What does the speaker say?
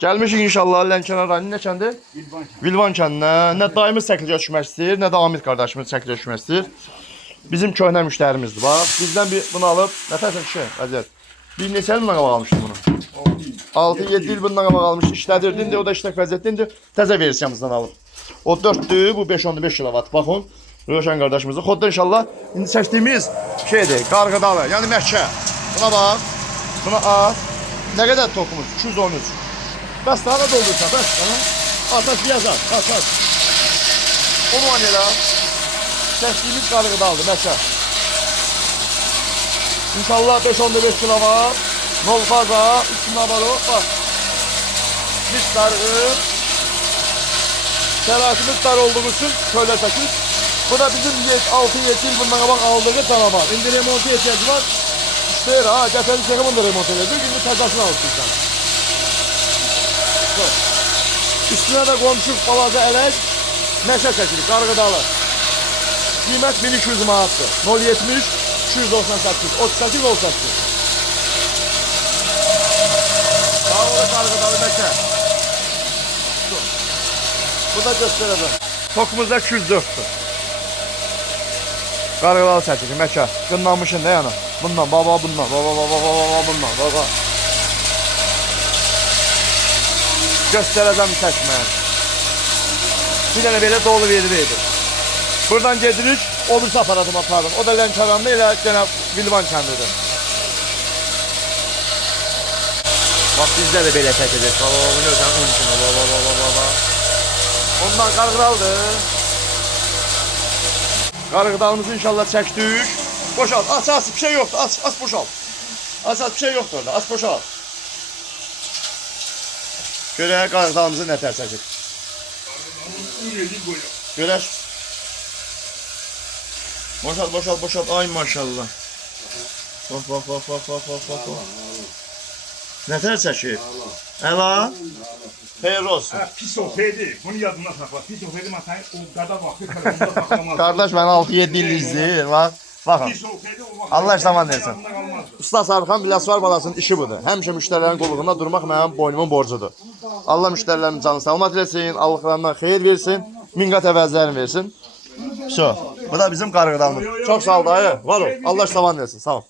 Gəlmişik inşallah Lənkəran rayonu nə kəndi? Vilvan kəndinə. Nə daimi çəkiliş düşmək istəyir, nə də Amir qardaşımız çəkiliş düşmək istəyir. Bizim köhnə müştərimizdir. Bax, bizdən bir bunu alıb, nətərsən kişi, vəziyyət. Bir neçə il bundan qabaq almışdım bunu? 6-7 il bundan qabaq almışdı. İşlədirdin o da işlək vəziyyətdindir. Təzə versiyamızdan alıb. O 4'dür, bu 5-15 kilovat. Baxın, Rövşən qardaşımızın. Xodda inşallah indi çəkdiyimiz şeydir, qarğıdalı, yəni Məkkə. Buna bax, buna at. Nə qədər tokumuz? 213. Bəs daha da doldursa, bəs, tamam. Atas yazar, atas. O maniyələ çəkdiyimiz qarğıdalıdır, Məkkə. İnşallah 5-15 kilovat. Nol baza, üstündə var o, bax. Mis qarğı. Şəraitimiz dar olduğu için şöyle çəkir. Bu da bizim 6-7 yıl bundan qabaq aldığı canavar. İndi remonta ehtiyacı var. İstəyir ha, gətirin çəkim da remont edir. Bir gün təzəsini alırsın. Üstüne de qonşu balaca ələk məşə çəkilir, qarğıdalı. Qiymət 1200 manatdır. 070 298 38 18. Sağ qarğıdalı məşə. Bu da göstərəcəm. Tokumuzda 204'dür. Qarğıdalı çəkilir, məkə. Qınlanmışın da yana. Bundan, baba bundan, baba bundan, baba. Göstərəcəm çəkməyə. Bir dənə belə dolu verdi. Buradan gedirik, o birisi aparatıma apardım. O da Lənkəranlı ilə gene Vilvan kəndidir. Bak bizdə də belə çəkəcək. Baba, gözəm onun baba. Ondan qarğıdalıdır. Qarğıdalımızı inşallah çəkdik. Boşalt, aç, bir şey yoktur. Aç, boşalt. Aç, bir şey yoktur orada. Aç, boşalt. Görək qarğıdalımızı nətər çəkir. Görək. Boşalt. Ay maşallah. Bax. Nətər çəkir? Əla. Xeyir olsun. Pis olsaydı, bunu yadına sakla. Pis olsaydı masayı o kadar vakti telefonda saklamazdı. Kardeş ben 6-7 il izleyir. Bakın. Pis olsaydı o vakti Allah zaman versin. yadında kalmazdı. Usta Sarıxan Biləsvar balasının işi budur. Həmişə müştərilərin qulluğunda durmaq mənim boynumun borcudur. Allah müştərilərin canını salamat eləsin, Allahlarından xeyir versin, min qat əvəzlərini versin. Bu da bizim qarğıdalımız. Çox sağ ol dayı. Var ol. Allah zaman versin. Sağ ol.